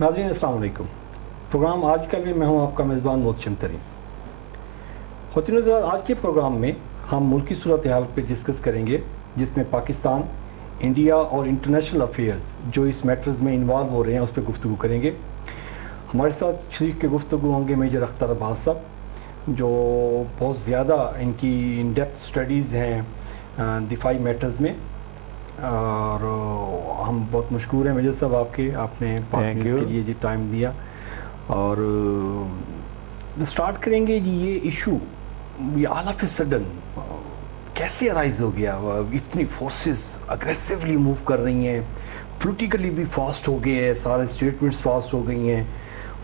नाज़रीन अस्सलाम वालेकुम। प्रोग्राम आज का भी मैं हूं आपका मेज़बान मोहसिन तरीन। ख़वातीन व हज़रात, आज के प्रोग्राम में हम मुल्की सूरत हाल पर डिस्कस करेंगे, जिसमें पाकिस्तान, इंडिया और इंटरनेशनल अफेयर्स जो इस मैटर्स में इन्वॉल्व हो रहे हैं उस पर गुफ्तगू करेंगे। हमारे साथ शरीक के गुफ्तगू होंगे मेजर अख्तर अब्बास साहब, जो बहुत ज़्यादा इनकी इन डेप्थ स्टडीज़ हैं दिफाई मैटर्स में, और हम बहुत मशकूर हैं मेजर साहब आपके, आपने के लिए जी टाइम दिया। और स्टार्ट करेंगे जी, ये इशू ये ऑल ऑफ ए सडन कैसे अराइज हो गया? इतनी फोर्सेस अग्रेसिवली मूव कर रही हैं, पॉलिटिकली भी फास्ट हो गए हैं, सारे स्टेटमेंट्स फास्ट हो गई हैं,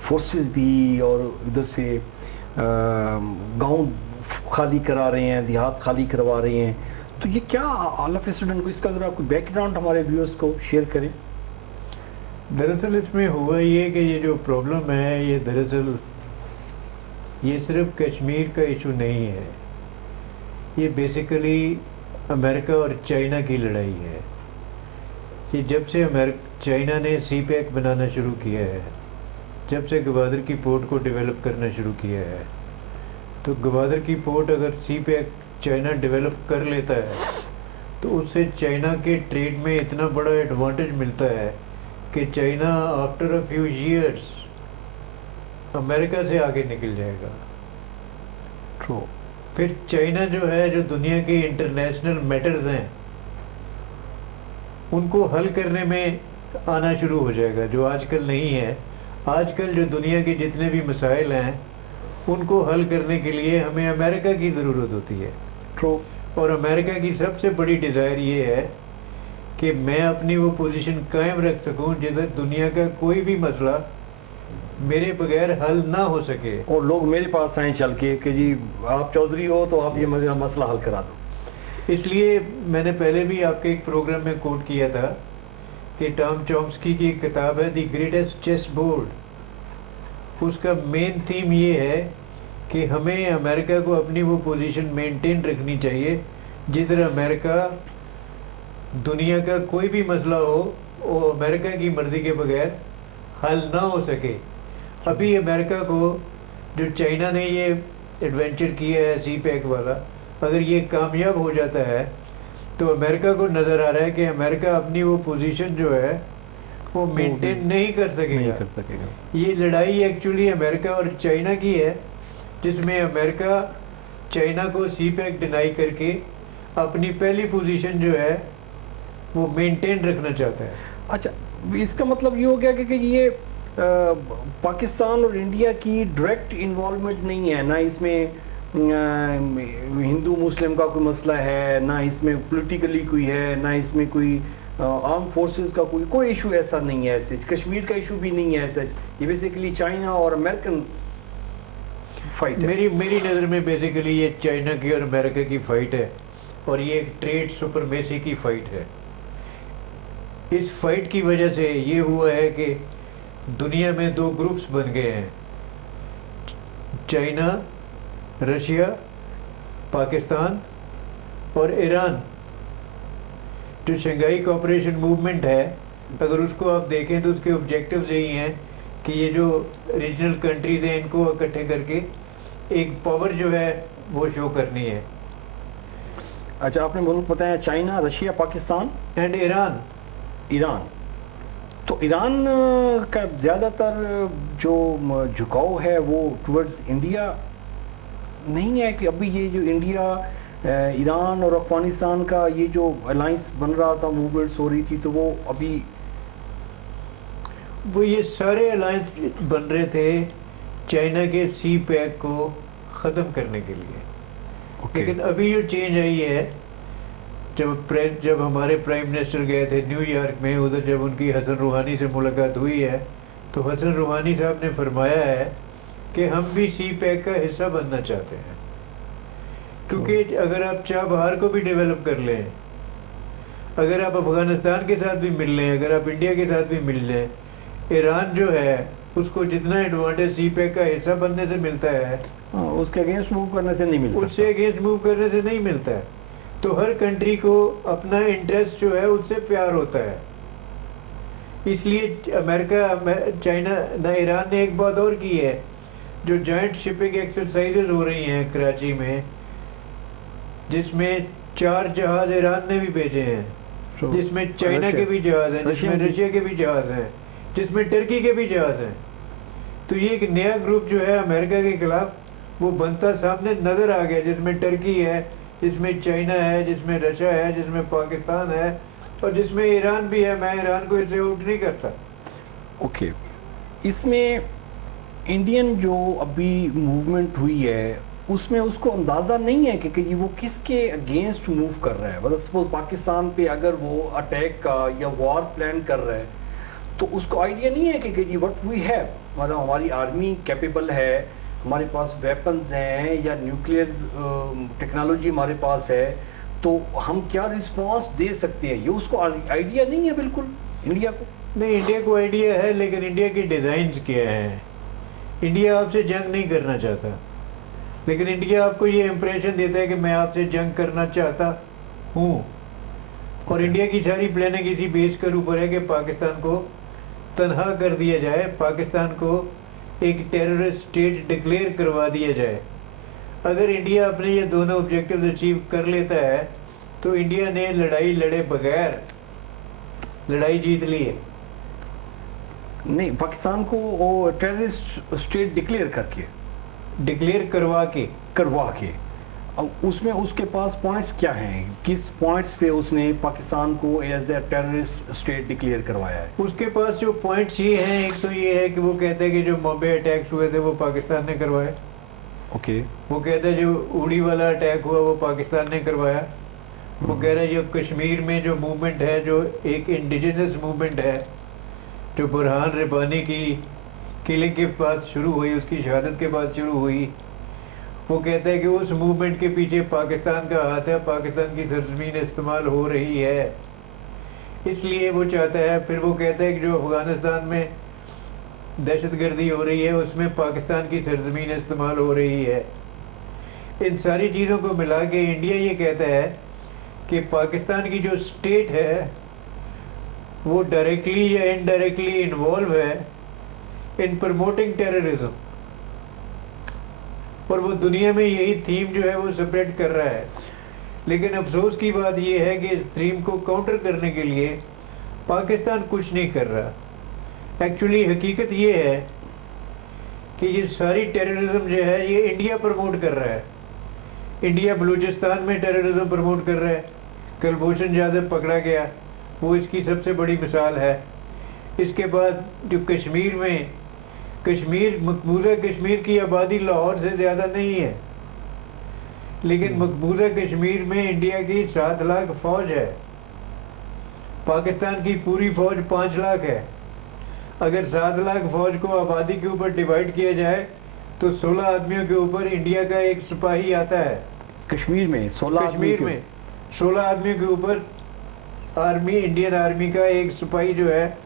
फोर्सेस भी, और इधर से गांव खाली करा रहे हैं, देहात खाली करवा रहे हैं। तो ये क्या ऑल ऑफ ए सडन को, इसका ज़रा कोई बैकग्राउंड हमारे व्यूअर्स को शेयर करें। दरअसल इसमें हुआ ये कि ये जो प्रॉब्लम है ये दरअसल ये सिर्फ कश्मीर का इशू नहीं है, ये बेसिकली अमेरिका और चाइना की लड़ाई है। कि जब से चाइना ने सी पैक बनाना शुरू किया है, जब से गवादर की पोर्ट को डेवलप करना शुरू किया है, तो गवादर की पोर्ट अगर सी पैक चाइना डेवलप कर लेता है तो उससे चाइना के ट्रेड में इतना बड़ा एडवांटेज मिलता है कि China after a few years America से आगे निकल जाएगा। ट्रू। फिर चाइना जो है, जो दुनिया के इंटरनेशनल मैटर्स हैं उनको हल करने में आना शुरू हो जाएगा, जो आजकल नहीं है। आजकल जो दुनिया के जितने भी मसाइल हैं उनको हल करने के लिए हमें अमेरिका की ज़रूरत होती है। ट्रू। और अमेरिका की सबसे बड़ी डिज़ायर ये है कि मैं अपनी वो पोजीशन कायम रख सकूं जिधर दुनिया का कोई भी मसला मेरे बगैर हल ना हो सके, और लोग मेरे पास आए चल के कि जी आप चौधरी हो तो आप ये मसला हल करा दो। इसलिए मैंने पहले भी आपके एक प्रोग्राम में कोट किया था कि टॉम चॉम्स्की की एक किताब है द ग्रेटेस्ट चेस बोर्ड। उसका मेन थीम ये है कि हमें अमेरिका को अपनी वो पोजीशन मेंटेन रखनी चाहिए जिधर अमेरिका दुनिया का कोई भी मसला हो वो अमेरिका की मर्जी के बगैर हल ना हो सके। अभी अमेरिका को जो चाइना ने ये एडवेंचर किया है सी पैक वाला, अगर ये कामयाब हो जाता है तो अमेरिका को नज़र आ रहा है कि अमेरिका अपनी वो पोजीशन जो है वो मेंटेन नहीं कर सकेगा। ये लड़ाई एक्चुअली अमेरिका और चाइना की है, जिसमें अमेरिका चाइना को सी पैक डिनाई करके अपनी पहली पोजीशन जो है वो मेंटेन रखना चाहता है। अच्छा, इसका मतलब ये हो गया कि ये पाकिस्तान और इंडिया की डायरेक्ट इन्वॉल्वमेंट नहीं है, ना इसमें हिंदू मुस्लिम का कोई मसला है, ना इसमें पॉलिटिकली कोई है, ना इसमें कोई आर्म फोर्सेस का कोई इशू ऐसा नहीं है। ऐसे कश्मीर का इशू भी नहीं है। ऐसा ये बेसिकली चाइना और अमेरिकन फाइट है। मेरी नज़र में बेसिकली ये चाइना की और अमेरिका की फाइट है, और ये एक ट्रेड सुपरमेसी की फाइट है। इस फाइट की वजह से ये हुआ है कि दुनिया में दो ग्रुप्स बन गए हैं, चाइना, रशिया, पाकिस्तान और ईरान। जो शंघाई कोऑपरेशन मूवमेंट है, अगर उसको आप देखें तो उसके ऑब्जेक्टिव्स यही हैं कि ये जो रीजनल कंट्रीज़ हैं इनको इकट्ठे करके एक पावर जो है वो शो करनी है। अच्छा, आपने मुल्क बताया China, Russia, Pakistan and Iran. तो ईरान का ज़्यादातर जो झुकाव है वो टुवर्ड्स इंडिया नहीं है कि अभी ये जो इंडिया, ईरान और अफगानिस्तान का ये जो अलाइंस बन रहा था, मूवमेंट्स हो रही थी, तो वो अभी ये सारे अलायंस बन रहे थे चाइना के सी पैक को ख़त्म करने के लिए। लेकिन अभी जो चेंज आई है, जब हमारे प्राइम मिनिस्टर गए थे न्यूयॉर्क में, उधर जब उनकी हसन रूहानी से मुलाकात हुई है तो हसन रूहानी साहब ने फरमाया है कि हम भी सी पैक का हिस्सा बनना चाहते हैं, क्योंकि अगर आप चाबहार को भी डेवलप कर लें, अगर आप अफ़गानिस्तान के साथ भी मिल लें, अगर आप इंडिया के साथ भी मिल लें, ईरान जो है उसको जितना एडवांटेज सी पैक का हिस्सा बनने से मिलता है उसके अगेंस्ट मूव करने से नहीं मिलता, उससे अगेंस्ट मूव करने से नहीं मिलता है। तो हर कंट्री को अपना इंटरेस्ट जो है उससे प्यार होता है। इसलिए अमेरिका, चाइना ना, ईरान ने एक बात और की है, जो जॉइंट शिपिंग एक्सरसाइजेज हो रही हैं कराची में, जिसमें 4 जहाज ईरान ने भी भेजे हैं, जिसमें चाइना के भी जहाज हैं, जिसमें रशिया के भी जहाज हैं, जिसमें टर्की के भी जहाज हैं। तो ये एक नया ग्रुप जो है अमेरिका के खिलाफ वो बनता सामने नज़र आ गया, जिसमें टर्की है, जिसमें चाइना है, जिसमें रशिया है, जिसमें पाकिस्तान है और जिसमें ईरान भी है। मैं ईरान को इससे आउट नहीं करता। ओके, इसमें इंडियन जो अभी मूवमेंट हुई है उसमें उसको अंदाज़ा नहीं है कि वो किसके अगेंस्ट मूव कर रहा है। मतलब सपोज पाकिस्तान पे अगर वो अटैक का या वॉर प्लान कर रहा है तो उसको आइडिया नहीं है कि जी व्हाट वी हैव, मतलब हमारी आर्मी कैपेबल है, हमारे पास वेपन्स हैं या न्यूक्लियर टेक्नोलॉजी हमारे पास है, तो हम क्या रिस्पांस दे सकते हैं, ये उसको आइडिया नहीं है बिल्कुल इंडिया को। नहीं, इंडिया को आइडिया है, लेकिन इंडिया की डिज़ाइंस क्या हैं। इंडिया आपसे जंग नहीं करना चाहता, लेकिन इंडिया आपको ये इम्प्रेशन देता है कि मैं आपसे जंग करना चाहता हूँ। और इंडिया की सारी प्लानिंग इसी बेस के ऊपर है कि पाकिस्तान को तनहा कर दिया जाए, पाकिस्तान को एक टेररिस्ट स्टेट डिक्लेयर करवा दिया जाए। अगर इंडिया अपने ये दोनों ऑब्जेक्टिव्स अचीव कर लेता है तो इंडिया ने लड़ाई लड़े बगैर लड़ाई जीत ली है। नहीं, पाकिस्तान को वो टेररिस्ट स्टेट डिक्लेयर करवा के अब उसमें उसके पास पॉइंट्स क्या हैं, किस पॉइंट्स पे उसने पाकिस्तान को as a terrorist state declare करवाया है? उसके पास जो पॉइंट्स ये हैं, एक तो ये है कि वो कहते हैं कि जो बॉम्बे अटैक्स हुए थे वो पाकिस्तान ने करवाए। ओके। वो कहते हैं जो उड़ी वाला अटैक हुआ वो पाकिस्तान ने करवाया। वो कह रहे हैं जो कश्मीर में जो मूवमेंट है, जो एक इंडिजिनस मूवमेंट है, जो बुरहान रब्बानी की किलिंग के बाद शुरू हुई, उसकी शहादत के बाद शुरू हुई, वो कहता है कि उस मूवमेंट के पीछे पाकिस्तान का हाथ है, पाकिस्तान की सरजमीन इस्तेमाल हो रही है, इसलिए वो चाहता है। फिर वो कहता है कि जो अफ़गानिस्तान में दहशतगर्दी हो रही है उसमें पाकिस्तान की सरजमीन इस्तेमाल हो रही है। इन सारी चीज़ों को मिला के इंडिया ये कहता है कि पाकिस्तान की जो स्टेट है वो डायरेक्टली या इनडायरेक्टली इन्वॉल्व है इन प्रमोटिंग टेररिज्म, और वो दुनिया में यही थीम जो है वो स्प्रेड कर रहा है। लेकिन अफसोस की बात ये है कि इस थीम को काउंटर करने के लिए पाकिस्तान कुछ नहीं कर रहा। एक्चुअली हकीकत ये है कि ये सारी टेररिज्म जो है ये इंडिया प्रमोट कर रहा है। इंडिया बलूचिस्तान में टेररिज्म प्रमोट कर रहा है। कुलभूषण जाधव पकड़ा गया, वो इसकी सबसे बड़ी मिसाल है। इसके बाद जो कश्मीर में, मकबूजा कश्मीर की आबादी लाहौर से ज़्यादा नहीं है, लेकिन मकबूजा कश्मीर में इंडिया की 7 लाख फ़ौज है, पाकिस्तान की पूरी फ़ौज 5 लाख है। अगर 7 लाख फ़ौज को आबादी के ऊपर डिवाइड किया जाए तो 16 आदमियों के ऊपर इंडिया का एक सिपाही आता है। कश्मीर में 16 आदमियों के ऊपर आर्मी, इंडियन आर्मी का एक सिपाही जो है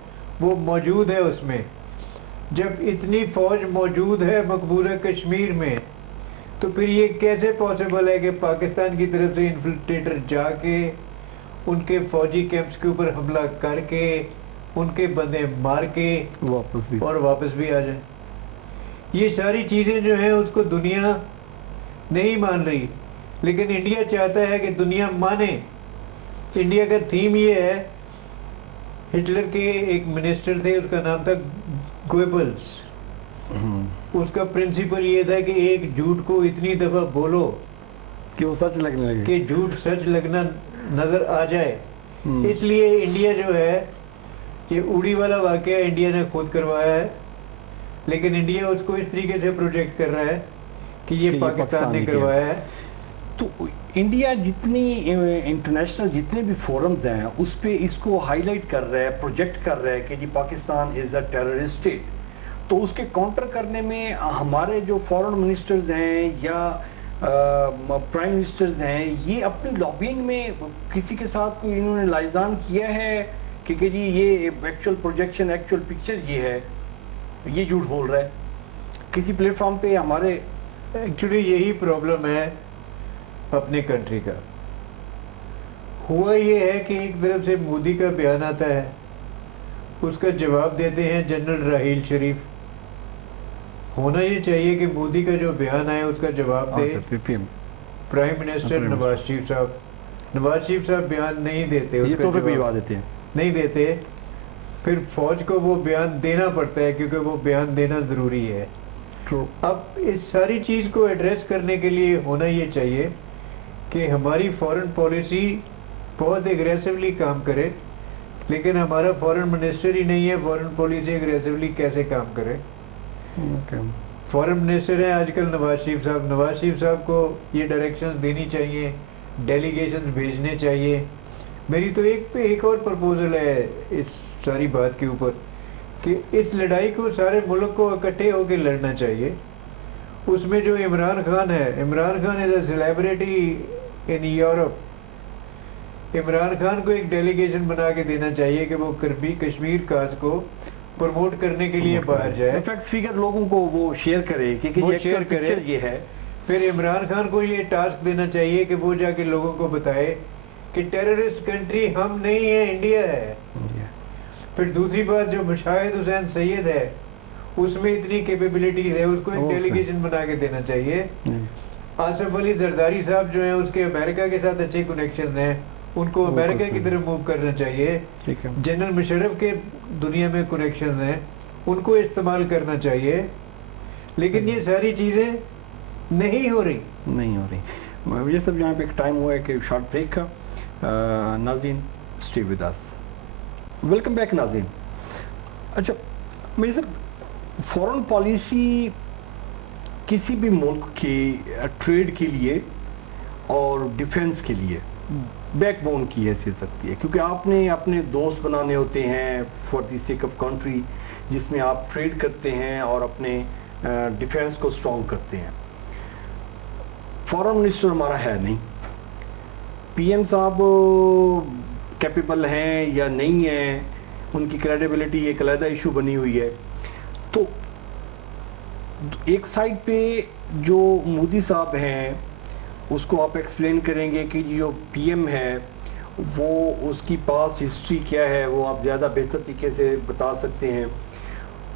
वो मौजूद है उसमें। जब इतनी फ़ौज मौजूद है मकबूजा कश्मीर में, तो फिर ये कैसे पॉसिबल है कि पाकिस्तान की तरफ से इन्फिल्ट्रेटर जाके उनके फ़ौजी कैंप्स के ऊपर हमला करके उनके बंदे मार के वापस भी आ जाए? ये सारी चीज़ें जो हैं उसको दुनिया नहीं मान रही, लेकिन इंडिया चाहता है कि दुनिया माने। इंडिया का थीम ये है, हिटलर के एक मिनिस्टर थे, उसका नाम था गोएबल्स। उसका प्रिंसिपल ये था कि एक झूठ को इतनी दफ़ा बोलो कि वो सच लगने लगे, कि झूठ सच लगना नज़र आ जाए। इसलिए इंडिया जो है, ये उड़ी वाला वाक़या इंडिया ने खुद करवाया है, लेकिन इंडिया उसको इस तरीके से प्रोजेक्ट कर रहा है कि ये पाकिस्तान ने करवाया है। तो इंडिया जितनी इंटरनेशनल जितने भी फोरम्स हैं उस पे इसको हाईलाइट कर रहा है, प्रोजेक्ट कर रहा है कि जी Pakistan is a terrorist state. तो उसके काउंटर करने में हमारे जो फॉरेन मिनिस्टर्स हैं या प्राइम मिनिस्टर्स हैं, ये अपनी लॉबिंग में किसी के साथ कोई इन्होंने लाइजान किया है कि जी ये एक्चुअल प्रोजेक्शन, एक्चुअल पिक्चर ये है, ये झूठ बोल रहा है किसी प्लेटफॉर्म पे हमारे? एक्चुअली यही प्रॉब्लम है अपने कंट्री का। हुआ ये है कि एक तरफ से मोदी का बयान आता है, उसका जवाब देते हैं जनरल राहील शरीफ। होना ये चाहिए कि मोदी का जो बयान आया उसका जवाब दे ppm prime minister Nawaz Sharif साहब। नवाज शरीफ साहब बयान नहीं देते, ये उसका तो फिर जवाब भिजवा देते हैं। नहीं देते, फिर फौज को वो बयान देना पड़ता है क्योंकि वो बयान देना ज़रूरी है। अब इस सारी चीज़ को एड्रेस करने के लिए होना ये चाहिए कि हमारी फॉरेन पॉलिसी बहुत एग्रेसिवली काम करे, लेकिन हमारा फॉरेन मिनिस्टर ही नहीं है फॉरेन पॉलिसी एग्रेसिवली कैसे काम करे। फॉरेन मिनिस्टर है आजकल नवाज शरीफ साहब। नवाज शरीफ साहब को ये डायरेक्शंस देनी चाहिए, डेलीगेशन भेजने चाहिए। मेरी तो एक और प्रपोजल है इस सारी बात के ऊपर कि इस लड़ाई को सारे मुल्क को इकट्ठे होकर लड़ना चाहिए। उसमें जो इमरान खान है, Imran Khan is a celebrity in Europe. Imran Khan को एक डेलीगेशन बना के देना चाहिए कि वो कश्मीर काज को प्रमोट करने के लिए बाहर जाए, फैक्ट्स फिगर लोगों को वो शेयर करे कि वो ये शेयर करे। ये है। फिर इमरान खान को ये टास्क देना चाहिए कि वो जाके लोगों को बताए कि टेररिस्ट कंट्री हम नहीं है, इंडिया है। फिर दूसरी बात, जो मुशाहिद हुसैन सैयद है उसमें इतनी कैपेबिलिटीज है, उसको एक डेलीगेशन बना के देना चाहिए। आसिफ अली जरदारी साहब जो हैं उसके अमेरिका के साथ अच्छे कनेक्शन हैं, उनको अमेरिका की तरफ मूव करना चाहिए। जनरल मुशर्रफ के दुनिया में कनेक्शन हैं, उनको इस्तेमाल करना चाहिए। लेकिन ये सारी चीज़ें नहीं हो रही। ये सब यहाँ पे एक टाइम हुआ है कि शॉर्ट ब्रेक का। नाज़रीन stay with us, welcome back नाज़रीन। अच्छा मेरी सर, फॉरेन पॉलिसी किसी भी मुल्क के ट्रेड के लिए और डिफेंस के लिए बैकबोन की हैसियत रखती है, क्योंकि आपने अपने दोस्त बनाने होते हैं for the sake of country, जिसमें आप ट्रेड करते हैं और अपने डिफेंस को स्ट्रॉन्ग करते हैं। फॉरेन मिनिस्टर हमारा है नहीं, पीएम साहब कैपेबल हैं या नहीं हैं, उनकी क्रेडिबिलिटी एक अलग इशू बनी हुई है। तो एक साइड पे जो मोदी साहब हैं उसको आप एक्सप्लेन करेंगे कि जो पीएम है वो उसकी पास हिस्ट्री क्या है, वो आप ज़्यादा बेहतर तरीके से बता सकते हैं।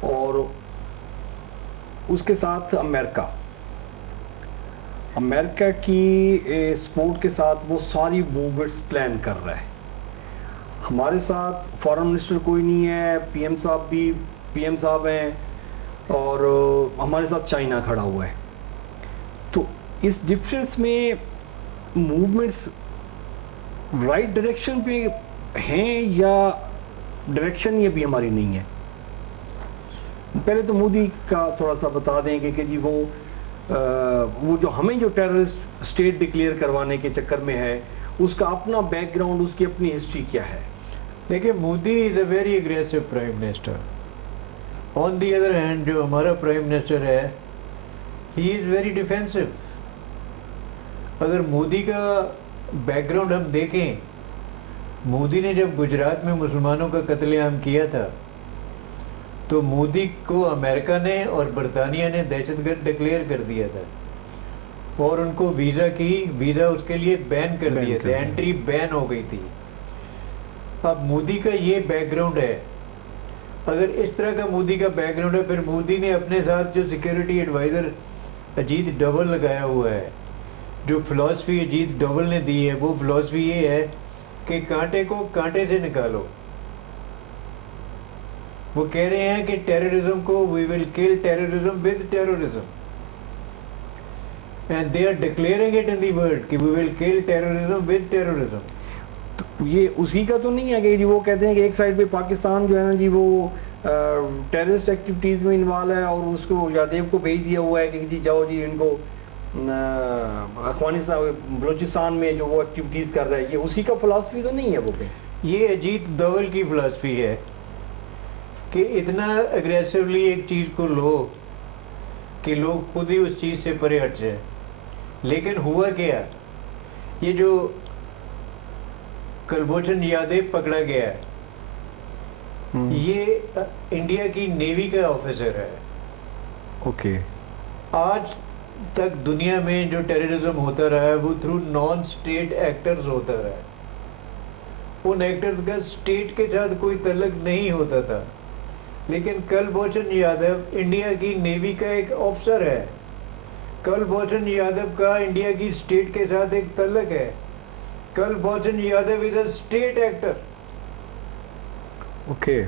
और उसके साथ अमेरिका की सपोर्ट के साथ वो सारी मूवमेंट्स प्लान कर रहा है। हमारे साथ फॉरेन मिनिस्टर कोई नहीं है, पीएम साहब हैं, और हमारे साथ चाइना खड़ा हुआ है। तो इस डिफरेंस में मूवमेंट्स राइट डायरेक्शन पे हैं या डायरेक्शन ये भी हमारी नहीं है? पहले तो मोदी का थोड़ा सा बता देंगे कि जी वो जो हमें जो टेररिस्ट स्टेट डिक्लेयर करवाने के चक्कर में है, उसका अपना बैकग्राउंड, उसकी अपनी हिस्ट्री क्या है? देखिए, Modi is a very aggressive prime minister. On the other hand जो हमारा प्राइम मिनिस्टर है, ही इज़ वेरी डिफेंसिव। अगर मोदी का बैकग्राउंड हम देखें, मोदी ने जब गुजरात में मुसलमानों का कत्लेआम किया था तो मोदी को अमेरिका ने और बरतानिया ने दहशतगर्द डिक्लेयर कर दिया था और उनको वीज़ा उसके लिए बैन कर दिए थे, एंट्री बैन हो गई थी। अब मोदी का ये बैकग्राउंड है, अगर इस तरह का मोदी का बैकग्राउंड है, फिर मोदी ने अपने साथ जो सिक्योरिटी एडवाइज़र अजीत डोवल लगाया हुआ है, जो फ़िलासफ़ी अजीत डोवल ने दी है, वो फ़िलासफ़ी ये है कि कांटे को कांटे से निकालो। वो कह रहे हैं कि टेररिज्म को we will kill terrorism with terrorism, and they are declaring it in the world कि we will kill terrorism with terrorism. तो ये उसी का तो नहीं है कि जी वो कहते हैं कि एक साइड पे पाकिस्तान जो है ना जी वो टेररिस्ट एक्टिविटीज़ में इन्वॉल्व है और उसको यादेव को भेज दिया हुआ है कि जी जाओ जी इनको अफगानिस्तान बलूचिस्तान में जो वो एक्टिविटीज़ कर रहा है, ये उसी का फ़िलासफ़ी तो नहीं है वो पे? ये अजीत डोवल की फ़िलासफ़ी है कि इतना एग्रेसिवली एक चीज़ को लो कि लोग खुद ही उस चीज़ से परे हट जाए। लेकिन हुआ क्या, ये जो कुलभूषण यादव पकड़ा गया है, ये इंडिया की नेवी का ऑफिसर है। ओके। आज तक दुनिया में जो टेररिज्म होता रहा है वो थ्रू नॉन स्टेट एक्टर्स होता रहा है। उन एक्टर्स का स्टेट के साथ कोई तल्लक नहीं होता था। लेकिन कुलभूषण यादव इंडिया की नेवी का एक ऑफिसर है। कुलभूषण यादव का इंडिया की स्टेट के साथ एक तल्लक है। Kulbhushan Yadav is a state actor. Okay.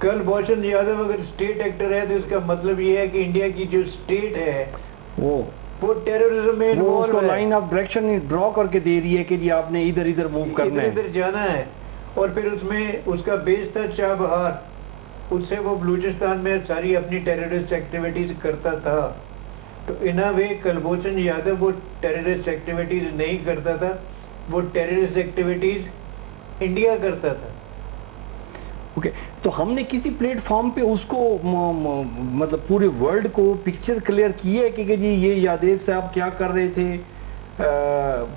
Kulbhushan Yadav अगर स्टेट एक्टर है तो इसका मतलब ये है कि इंडिया की जो स्टेट है वो टेररिज्म में इन्वॉल्व है। लाइन ऑफ डायरेक्शन ड्रॉ करके दे रही है कि जी आपने इधर इधर मूव करना है, इधर जाना है। और फिर उसमें उसका बेस था चाबहार, उससे वो बलूचिस्तान में सारी अपनी टेररिस्ट एक्टिविटीज करता था। तो इन अ वे कुलभूषण यादव वो टेररिस्ट एक्टिविटीज नहीं करता था, वो टेररिस्ट एक्टिविटीज इंडिया करता था। ओके तो हमने किसी प्लेटफॉर्म पे उसको मतलब पूरे वर्ल्ड को पिक्चर क्लियर की है कि जी ये यादेव साहब क्या कर रहे थे,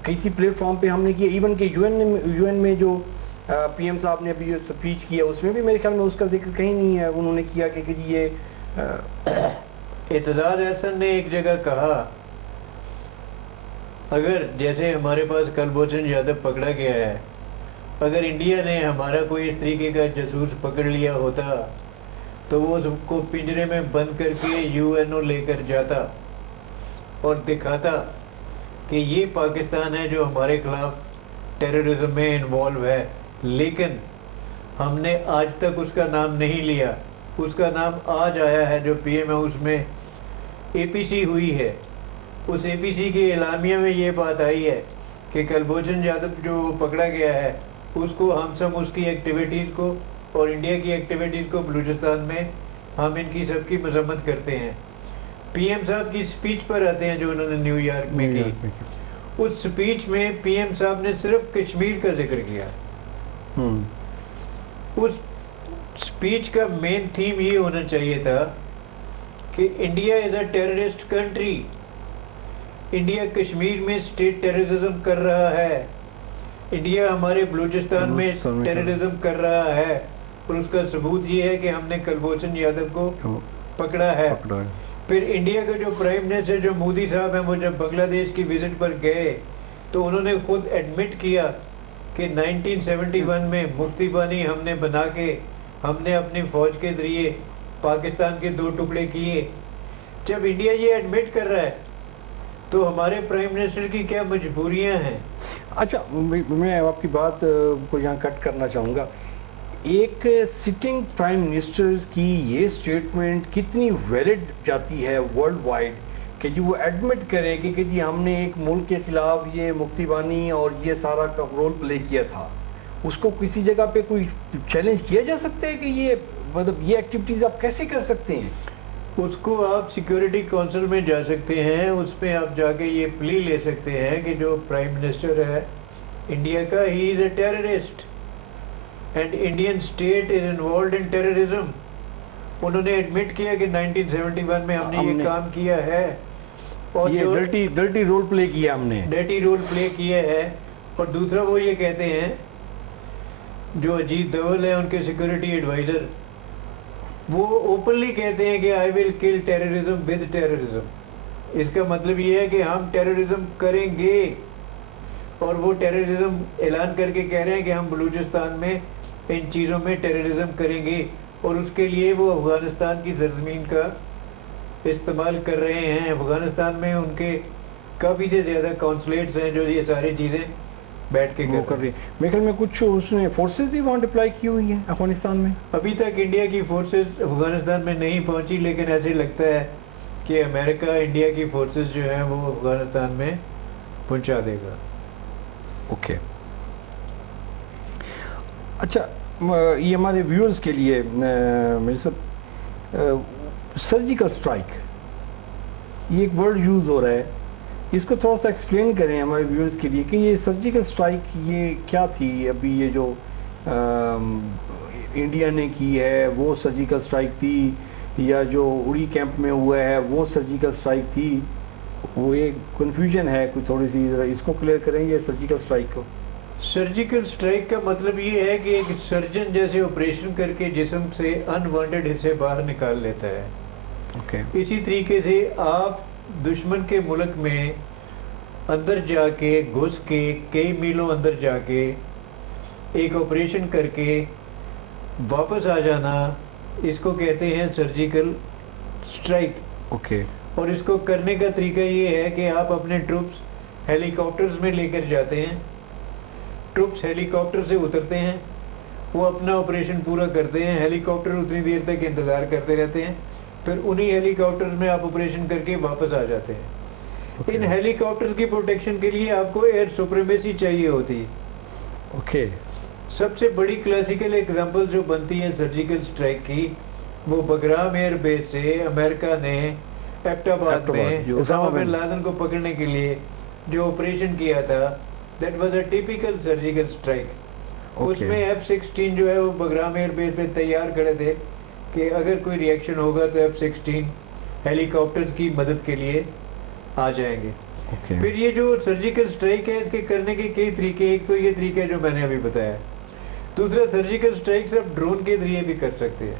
किसी प्लेटफॉर्म पे हमने किया। इवन के यूएन में जो पीएम साहब ने अभी जो स्पीच किया उसमें भी मेरे ख्याल में उसका जिक्र कहीं नहीं है उन्होंने किया कि जी ये एतजाज अहसन ने एक जगह कहा, अगर जैसे हमारे पास कुलभूषण यादव पकड़ा गया है, अगर इंडिया ने हमारा कोई इस तरीके का जासूस पकड़ लिया होता तो वो उसको पिंजरे में बंद करके यूएनओ लेकर जाता और दिखाता कि ये पाकिस्तान है जो हमारे खिलाफ टेररिज्म में इन्वॉल्व है। लेकिन हमने आज तक उसका नाम नहीं लिया। उसका नाम आज आया है जो पीएम हाउस में एपीसी हुई है। उस एपीसी के एलामिया में ये बात आई है कि कुलभूषण यादव जो पकड़ा गया है उसको हम सब उसकी एक्टिविटीज़ को और इंडिया की एक्टिविटीज़ को बलूचिस्तान में हम इनकी सबकी मजम्मत करते हैं। पीएम साहब की स्पीच पर आते हैं जो उन्होंने न्यूयॉर्क में की। उस स्पीच में पीएम साहब ने सिर्फ कश्मीर का जिक्र किया। उस स्पीच का मेन थीम ये होना चाहिए था कि India is a terrorist country. India Kashmir में स्टेट टेररिज्म कर रहा है। इंडिया हमारे बलूचिस्तान में टेररिज्म कर रहा है और उसका सबूत ये है कि हमने कुलभूषण यादव को पकड़ा है। फिर इंडिया के जो प्राइम मिनिस्टर जो मोदी साहब हैं वो जब बांग्लादेश की विजिट पर गए तो उन्होंने खुद एडमिट किया कि 1971 में मुक्ति बानी हमने बना के हमने अपनी फ़ौज के ज़रिए पाकिस्तान के 2 टुकड़े किए। जब इंडिया ये एडमिट कर रहा है तो हमारे प्राइम मिनिस्टर की क्या मजबूरियां हैं। अच्छा मैं आपकी बात को यहाँ कट करना चाहूँगा। एक सिटिंग प्राइम मिनिस्टर की ये स्टेटमेंट कितनी वैलिड जाती है वर्ल्ड वाइड कि जी वो एडमिट करे कि जी हमने एक मुल्क के खिलाफ ये मुक्ति बानी और ये सारा का रोल प्ले किया था। उसको किसी जगह पे कोई चैलेंज किया जा सकता है कि ये मतलब ये एक्टिविटीज़ आप कैसे कर सकते हैं? उसको आप सिक्योरिटी काउंसिल में जा सकते हैं, उसमें आप जाके ये प्ली ले सकते हैं कि जो प्राइम मिनिस्टर है इंडिया का, he is a terrorist and Indian state is involve in terrorism. उन्होंने एडमिट किया कि 1971 में हमने ये काम किया है और ये जो डर्टी रोल प्ले किया हमने, डर्टी रोल प्ले किया है। और दूसरा वो ये कहते हैं जो अजीत दोवल है उनके सिक्योरिटी एडवाइज़र, वो ओपनली कहते हैं कि I will kill terrorism with terrorism. इसका मतलब ये है कि हम टेररिज्म करेंगे और वो टेररिज्म ऐलान करके कह रहे हैं कि हम बलूचिस्तान में इन चीज़ों में टेररिज्म करेंगे और उसके लिए वो अफ़गानिस्तान की सरजमीन का इस्तेमाल कर रहे हैं। अफ़गानिस्तान में उनके काफ़ी से ज़्यादा कौंसलेट्स हैं जो ये सारी चीज़ें बैठ के कर रही है। मेरे ख्याल में कुछ उसने फोर्सेस भी वहाँ डिप्लॉय की हुई है अफगानिस्तान में। अभी तक इंडिया की फोर्सेस अफगानिस्तान में नहीं पहुंची, लेकिन ऐसे लगता है कि अमेरिका इंडिया की फोर्सेस जो हैं वो अफगानिस्तान में पहुंचा देगा। ओके अच्छा ये हमारे व्यूअर्स के लिए मेरे सब सर्जिकल स्ट्राइक ये एक वर्ड यूज़ हो रहा है, इसको थोड़ा सा एक्सप्लेन करें हमारे व्यूअर्स के लिए कि ये सर्जिकल स्ट्राइक ये क्या थी। अभी ये जो इंडिया ने की है वो सर्जिकल स्ट्राइक थी या जो उड़ी कैंप में हुआ है वो सर्जिकल स्ट्राइक थी? वो एक कन्फ्यूजन है कोई थोड़ी सी, ज़रा इसको क्लियर करेंगे सर्जिकल स्ट्राइक को। सर्जिकल स्ट्राइक का मतलब ये है कि एक सर्जन जैसे ऑपरेशन करके जिस्म से अनवांटेड हिस्से बाहर निकाल लेता है। ओके इसी तरीके से आप दुश्मन के मुल्क में अंदर जाके घुस के कई मीलों अंदर जाके एक ऑपरेशन करके वापस आ जाना, इसको कहते हैं सर्जिकल स्ट्राइक। ओके और इसको करने का तरीका ये है कि आप अपने ट्रूप्स हेलीकॉप्टर्स में लेकर जाते हैं, ट्रूप्स हेलीकॉप्टर से उतरते हैं, वो अपना ऑपरेशन पूरा करते हैं, हेलीकॉप्टर उतनी देर तक इंतज़ार करते रहते हैं, फिर उन्हीं हेलीकॉप्टर्स में आप ऑपरेशन करके वापस आ जाते हैं। इन हेलीकॉप्टर्स की प्रोटेक्शन के लिए आपको एयर सुप्रीमेसी चाहिए होती है। ओके सबसे बड़ी क्लासिकल एग्जांपल जो बनती है सर्जिकल स्ट्राइक की, वो बगराम एयर बेस से अमेरिका ने एबटाबाद में जो उसामा उसामा बिन बिन- लादेन को पकड़ने के लिए जो ऑपरेशन किया था, that was a typical surgical strike. उसमें F-16 जो है वो बगराम एयर बेस पे तैयार खड़े थे कि अगर कोई रिएक्शन होगा तो F-16 हेलीकॉप्टर्स की मदद के लिए आ जाएंगे। ओके फिर ये जो सर्जिकल स्ट्राइक है, इसके करने के कई तरीके, एक तो ये तरीका है जो मैंने अभी बताया, दूसरा सर्जिकल स्ट्राइक्स आप ड्रोन के जरिए भी कर सकते हैं।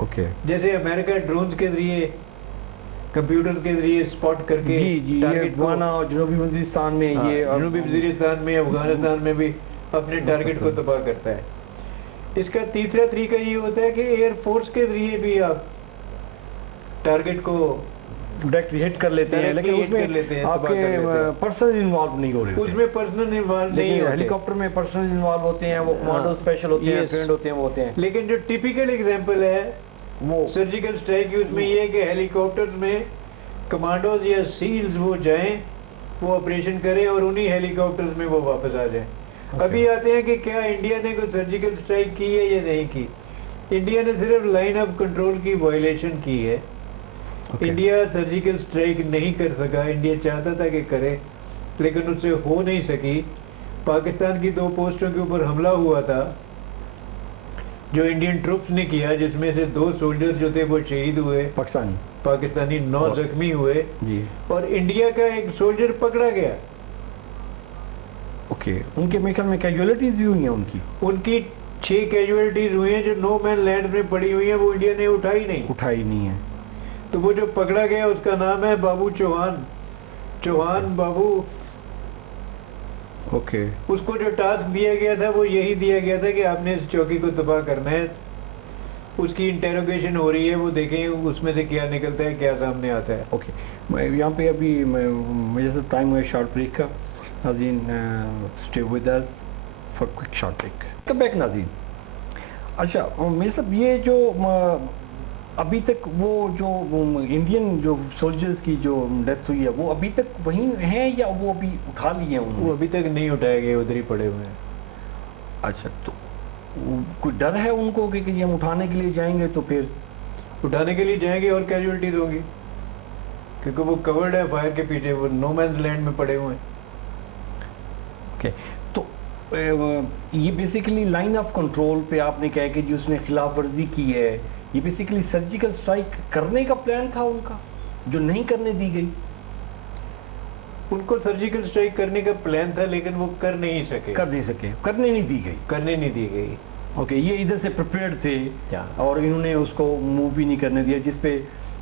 ओके जैसे अमेरिका ड्रोन्स के जरिए, कंप्यूटर्स के जरिए स्पॉट करके जी जी, ये टारगेट को, गाना और जनूबी वजीरिस्तान में हाँ, ये जनूबी वजीरिस्तान में, अफगानिस्तान में भी अपने टारगेट को तबाह करता है। इसका तीसरा तरीका ये होता है कि एयरफोर्स के जरिए भी आप टारगेट को डायरेक्ट हिट कर लेते हैं, Directly लेकिन hit कर लेते उसमें हैं, तबाह कर लेते आपके हैं। पर्सनल इन्वॉल्व नहीं हो रहे होते। उसमें पर्सनल इन्वॉल्व नहीं लेकिन होते। हेलीकॉप्टर में पर्सनल इन्वॉल्व होते हैं, वो कमांडो स्पेशल होते हैं, Yes. ट्रेंड होते हैं, वो होते हैं लेकिन जो टिपिकल एग्जांपल है वो सर्जिकल स्ट्राइक की, उसमें ये है कि हेलीकॉप्टर्स में कमांडोज या सील्स वो जाएं, वो ऑपरेशन करें और उन्हीं हेलीकॉप्टर्स में वो वापस आ जाएं। अभी आते हैं कि क्या इंडिया ने कोई सर्जिकल स्ट्राइक की है या नहीं की। इंडिया ने सिर्फ लाइन ऑफ कंट्रोल की वायलेशन की है। Okay. इंडिया सर्जिकल स्ट्राइक नहीं कर सका, इंडिया चाहता था कि करे लेकिन उससे हो नहीं सकी। पाकिस्तान की 2 पोस्टों के ऊपर हमला हुआ था जो इंडियन ट्रुप्स ने किया, जिसमें से 2 सोल्जर्स जो थे वो शहीद हुए, पाकिस्तानी 9 जख्मी हुए जी। और इंडिया का एक सोल्जर पकड़ा गया। ओके उनके मेरे ख्याल में कैजुअलिटीज भी हुई हैं उनकी 6 कैजुअलिटीज हुई हैं जो नो मैन लैंड में पड़ी हुई हैं, वो इंडिया ने उठाई नहीं। उठाई नहीं है। तो वो जो पकड़ा गया उसका नाम है बाबू चौहान, चौहान बाबू। ओके उसको जो टास्क दिया गया था वो यही दिया गया था कि आपने इस चौकी को तबाह करना है। उसकी इंटेरोगेशन हो रही है, वो देखें उसमें से क्या निकलता है, क्या सामने आता है। ओके मैं यहाँ पे अभी मुझे सब टाइम हुआ शॉर्ट ब्रेक का। नाज़रीन stay with us for quick short break. Come back नाज़रीन। अच्छा मेरे सब ये जो अभी तक वो जो इंडियन जो सोल्जर्स की जो डेथ हुई है वो अभी तक वहीं हैं या वो अभी उठा लिए हैं वो उन्होंने? अभी तक नहीं उठाए गए, उधर ही पड़े हुए हैं। अच्छा तो कोई डर है उनको कि हम उठाने के लिए जाएंगे तो फिर उठाने के लिए जाएंगे और कैजुअलिटीज होंगी, क्योंकि वो कवर्ड है फायर के पीछे, वो नो मैंस लैंड में पड़े हुए हैं। ओके तो ये बेसिकली लाइन ऑफ कंट्रोल पे आपने कहा कि जो उसने खिलाफ वर्जी की है, ये बेसिकली सर्जिकल स्ट्राइक करने का प्लान था उनका जो नहीं करने दी गई। उनको सर्जिकल स्ट्राइक करने का प्लान था लेकिन वो कर नहीं सके, करने नहीं दी गई। करने नहीं दी गई। ओके ये इधर से प्रिपेयर्ड थे क्या? और इन्होंने उसको मूव भी नहीं करने दिया, जिस पे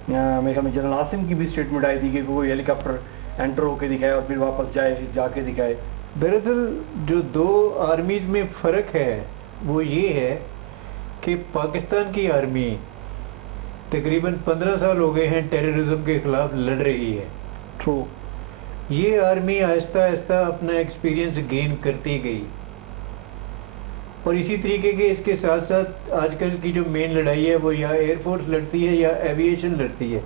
मेरे ख्याल में जनरल आसिम की भी स्टेटमेंट आई थी कि कोई हेलीकॉप्टर एंटर होके दिखाए और फिर वापस जाके दिखाए। दरअसल जो 2 आर्मीज में फ़र्क है वो ये है कि पाकिस्तान की आर्मी तकरीबन 15 साल हो गए हैं टेररिज्म के खिलाफ लड़ रही है। ट्रू। ये आर्मी आहिस्ता आहिस्ता अपना एक्सपीरियंस गेन करती गई और इसी तरीके के इसके साथ साथ आजकल की जो मेन लड़ाई है वो या एयरफोर्स लड़ती है या एविएशन लड़ती है,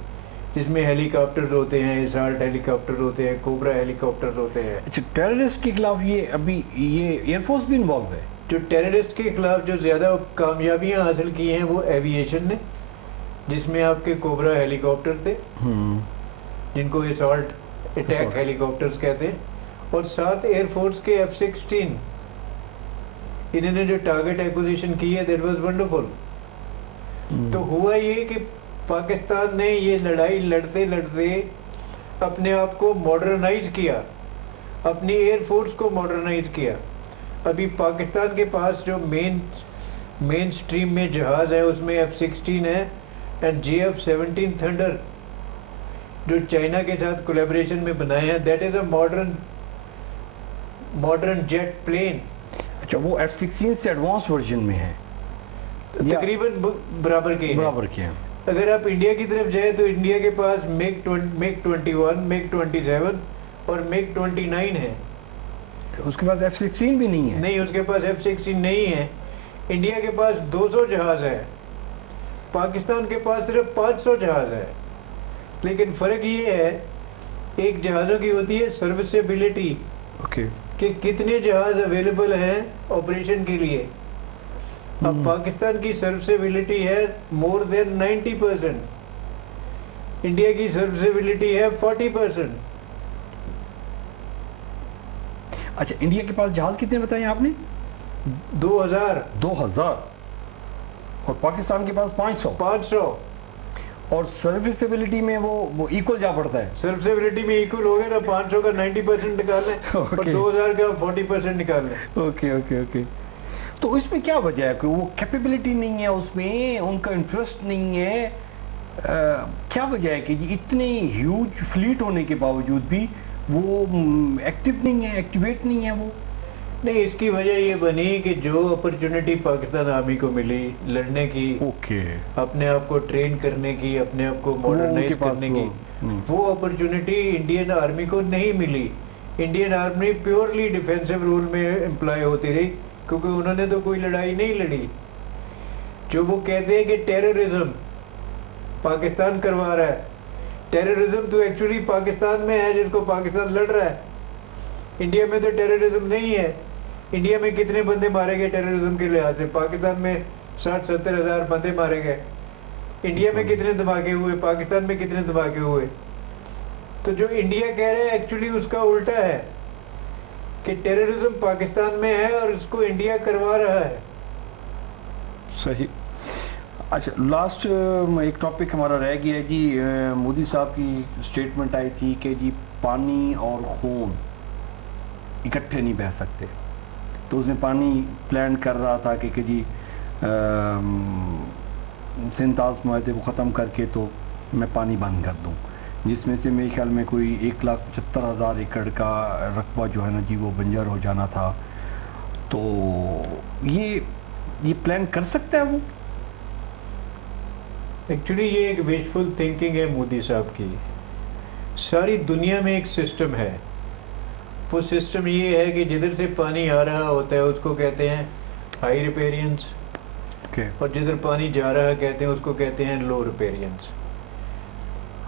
जिसमें हेलीकॉप्टर होते हैं, असॉल्ट हेलीकॉप्टर होते हैं, कोबरा हेलीकॉप्टर होते हैं। अच्छा टेररिस्ट के खिलाफ ये अभी ये एयरफोर्स भी इन्वॉल्व है? जो टेररिस्ट के खिलाफ जो ज़्यादा कामयाबियां हासिल की हैं वो एविएशन ने, जिसमें आपके कोबरा हेलीकॉप्टर थे जिनको असॉल्ट अटैक हेलीकॉप्टर्स कहते हैं, और साथ एयरफोर्स के F-16 इन्होंने जो टारगेट एक्विजिशन की है दैट वाज वंडरफुल। तो हुआ ये कि पाकिस्तान ने ये लड़ाई लड़ते लड़ते अपने आप को मॉडर्नाइज किया, अपनी एयरफोर्स को मॉडर्नाइज किया। अभी पाकिस्तान के पास जो मेन स्ट्रीम में जहाज़ है उसमें F-16 है एंड JF-17 थंडर जो चाइना के साथ कोलैबोरेशन में बनाए हैं, that is a modern jet plane. अच्छा, वो F-16 से एडवांस वर्जन में है, तकरीबन बराबर के हैं। बराबर के हैं। अगर आप इंडिया की तरफ जाए तो इंडिया के पास मिग 21, मिग 27 और मिग 29 है। उसके पास F-16 भी नहीं है? नहीं, उसके पास F-16 नहीं है। इंडिया के पास 200 जहाज है, पाकिस्तान के पास सिर्फ 500 जहाज है। लेकिन फ़र्क ये है, एक जहाज़ों की होती है सर्विसेबिलिटी, ओके, कि कितने जहाज अवेलेबल हैं ऑपरेशन के लिए। अब पाकिस्तान की सर्विसेबिलिटी है मोर देन 90%, इंडिया की सर्विसेबिलिटी है 40%। अच्छा, इंडिया के पास जहाज कितने बताए आपने? 2000 और पाकिस्तान के पास 500। और सर्विसेबिलिटी में वो इक्वल जा पड़ता है? सर्विसेबिलिटी में इक्वल हो गया ना, 500 का 90% निकाल लें और 2000 का 40% निकाल लें। Okay okay okay. तो इसमें क्या वजह है कि वो कैपेबिलिटी नहीं है, उसमें उनका इंटरेस्ट नहीं है? क्या वजह है कि इतने ह्यूज फ्लीट होने के बावजूद भी वो एक्टिव नहीं है, एक्टिवेट नहीं है वो? नहीं, इसकी वजह ये बनी कि जो अपॉर्चुनिटी पाकिस्तान आर्मी को मिली लड़ने की, ओके, अपने आप को ट्रेन करने की, अपने आप को मॉडर्नाइज करने की, वो अपॉर्चुनिटी इंडियन आर्मी को नहीं मिली। Indian army purely defensive role में एम्प्लॉय होती रही, क्योंकि उन्होंने तो कोई लड़ाई नहीं लड़ी। जो वो कहते हैं कि टेररिज्म पाकिस्तान करवा रहा है, टेररिज्म तो एक्चुअली पाकिस्तान में है, जिसको पाकिस्तान लड़ रहा है। इंडिया में तो टेररिज्म नहीं है। इंडिया में कितने बंदे मारे गए टेररिज्म के लिहाज से? पाकिस्तान में 60-70 हज़ार बंदे मारे गए। इंडिया में कितने धमाके हुए, पाकिस्तान में कितने धमाके हुए? तो जो इंडिया कह रहे हैं एक्चुअली उसका उल्टा है, कि टेररिज्म पाकिस्तान में है और इसको इंडिया करवा रहा है। सही। अच्छा, लास्ट एक टॉपिक हमारा रह गया है जी। मोदी साहब की स्टेटमेंट आई थी कि जी पानी और खून इकट्ठे नहीं बह सकते। तो उसने पानी प्लान कर रहा था कि जी सिंताज माहदे को ख़त्म करके तो मैं पानी बंद कर दूं, जिसमें से मेरे ख्याल में कोई 1,75,000 एकड़ का रकबा जो है ना जी वो बंजर हो जाना था। तो ये प्लान कर सकता है वो? एक्चुअली ये एक विजफुल थिंकिंग है मोदी साहब की। सारी दुनिया में एक सिस्टम है, वो सिस्टम ये है कि जिधर से पानी आ रहा होता है उसको कहते हैं हाई रिपेरियंस, और जिधर पानी जा रहा कहते हैं उसको कहते हैं लो रिपेरियंस।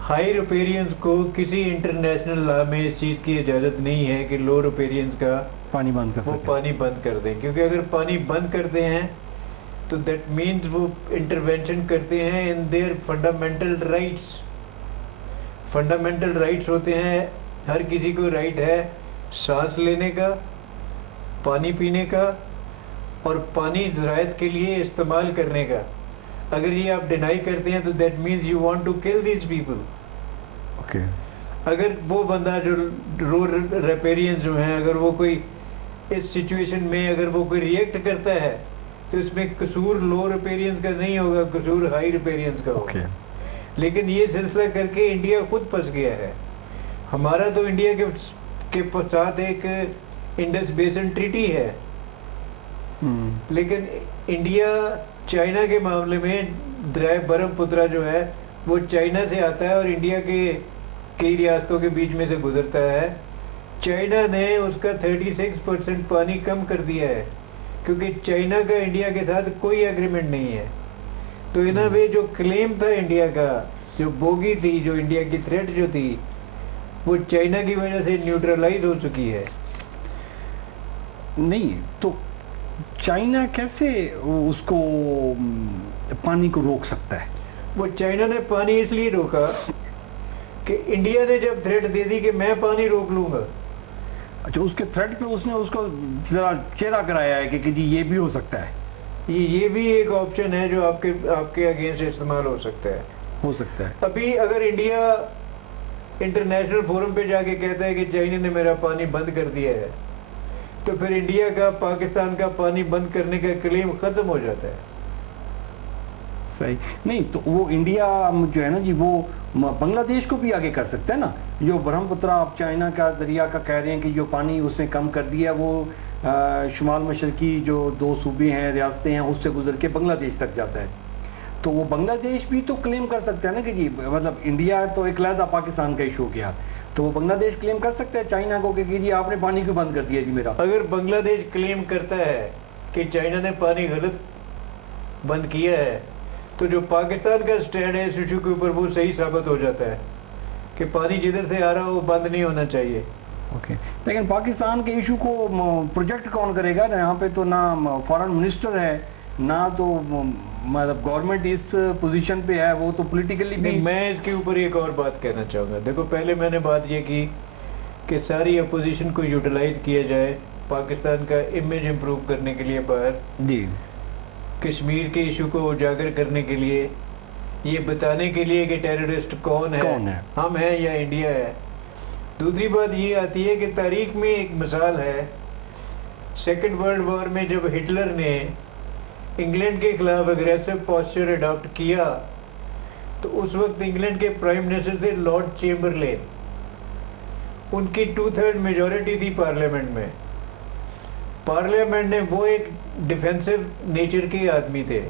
हाई रिपेरियंस को किसी इंटरनेशनल लॉ में इस चीज़ की इजाज़त नहीं है कि लो रिपेरियंस का पानी बंद कर वो पानी बंद कर दें, क्योंकि अगर पानी बंद करते हैं तो दैट मीन्स वो इंटरवेंशन करते हैं in their fundamental rights. Fundamental rights होते हैं, हर किसी को राइट है सांस लेने का, पानी पीने का और पानी ज़राअत के लिए इस्तेमाल करने का। अगर ये आप डिनाई करते हैं तो that means you want to kill these people. Okay. अगर वो बंदा जो रो रेपेरियंस जो हैं, अगर वो कोई इस सिचुएशन में अगर वो कोई रिएक्ट करता है तो इसमें कसूर लो रिपेरियंस का नहीं होगा, कसूर हाई रिपेरियंस का होगा। लेकिन ये सिलसिला करके इंडिया खुद फंस गया है। हमारा तो इंडिया के साथ एक इंडस बेसिन ट्रीटी है, लेकिन इंडिया चाइना के मामले में दरिया ब्रह्मपुत्र जो है वो चाइना से आता है और इंडिया के कई रियासतों के बीच में से गुजरता है। चाइना ने उसका 36% पानी कम कर दिया है, क्योंकि चाइना का इंडिया के साथ कोई एग्रीमेंट नहीं है। तो इन वे जो क्लेम था इंडिया का, जो बोगी थी, जो इंडिया की थ्रेट जो थी, वो चाइना की वजह से न्यूट्रलाइज हो चुकी है। नहीं तो चाइना कैसे उसको पानी को रोक सकता है? वो चाइना ने पानी इसलिए रोका कि इंडिया ने जब थ्रेट दे दी कि मैं पानी रोक लूँगा। अच्छा, उसके थ्रेट पे उसने उसको जरा चेहरा कराया है कि जी ये भी हो सकता है। ये भी एक ऑप्शन है जो आपके अगेंस्ट इस्तेमाल हो सकता है। अभी अगर इंडिया इंटरनेशनल फोरम पे जाके कहता है कि चाइना ने मेरा पानी बंद कर दिया है, तो फिर इंडिया का पाकिस्तान का पानी बंद करने का क्लेम ख़त्म हो जाता है। सही। नहीं तो वो इंडिया जो है ना जी, वो बांग्लादेश को भी आगे कर सकता है ना। जो ब्रह्मपुत्र आप चाइना का दरिया का कह रहे हैं कि जो पानी उसने कम कर दिया, वो शुमाल मशरकी जो 2 सूबे हैं, रियासतें हैं, उससे गुजर के बांग्लादेश तक जाता है। तो वो बांग्लादेश भी तो क्लेम कर सकता है ना कि जी मतलब इंडिया तो एक अलहदा पाकिस्तान का इशू हो गया, तो वो बांग्लादेश क्लेम कर सकता है चाइना को कि जी आपने पानी क्यों बंद कर दिया जी मेरा। अगर बांग्लादेश क्लेम करता है कि चाइना ने पानी गलत बंद किया है, तो जो पाकिस्तान का स्टैंड है इस इशू के ऊपर वो सही साबित हो जाता है कि पानी जिधर से आ रहा हो वो बंद नहीं होना चाहिए। ओके लेकिन पाकिस्तान के इशू को प्रोजेक्ट कौन करेगा ना, यहाँ पे तो ना फॉरेन मिनिस्टर है ना तो मतलब गवर्नमेंट इस पोजीशन पे है, वो तो पॉलिटिकली भी। मैं इसके ऊपर एक और बात कहना चाहूँगा। देखो पहले मैंने बात ये की कि सारी अपोजिशन को यूटिलाइज किया जाए पाकिस्तान का इमेज इम्प्रूव करने के लिए बाहर, जी कश्मीर के इशू को उजागर करने के लिए, ये बताने के लिए कि टेररिस्ट कौन है, हम हैं या इंडिया है। दूसरी बात ये आती है कि तारीख में एक मिसाल है, सेकेंड वर्ल्ड वॉर में जब हिटलर ने इंग्लैंड के खिलाफ अग्रेसिव पोस्चर अडॉप्ट किया, तो उस वक्त इंग्लैंड के प्राइम मिनिस्टर थे लॉर्ड चेम्बरलेन। उनकी 2/3 मेजॉरिटी थी पार्लियामेंट में। पार्लियामेंट ने, वो एक डिफेंसिव नेचर के आदमी थे,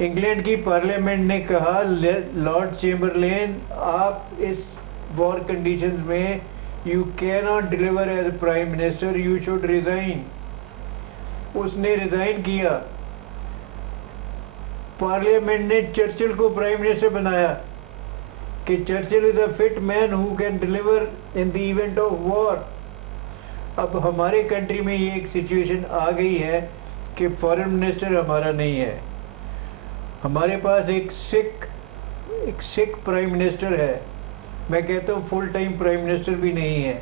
इंग्लैंड की पार्लियामेंट ने कहा लॉर्ड चेम्बरलेन आप इस वॉर कंडीशंस में you can not deliver as prime minister, you should resign. उसने रिजाइन किया। पार्लियामेंट ने चर्चिल को प्राइम मिनिस्टर बनाया कि Churchill is a fit man who can deliver in the event of war. अब हमारे कंट्री में ये एक सिचुएशन आ गई है कि फॉरेन मिनिस्टर हमारा नहीं है, हमारे पास एक सिख प्राइम मिनिस्टर है। मैं कहता हूँ फुल टाइम प्राइम मिनिस्टर भी नहीं है।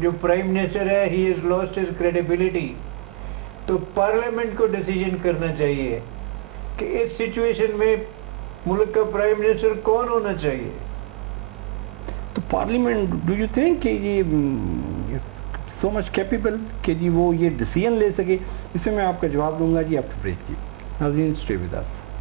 जो प्राइम मिनिस्टर है he is lost his credibility. तो पार्लियामेंट को डिसीजन करना चाहिए कि इस सिचुएशन में मुल्क का प्राइम मिनिस्टर कौन होना चाहिए। तो पार्लियामेंट डू यू थिंक कि ये सो मच कैपेबल कि जी वो ये डिसीजन ले सके? इसमें मैं आपका जवाब दूंगा जी आफ्टर ब्रेक। जी नाज़रीन स्टे विद अस।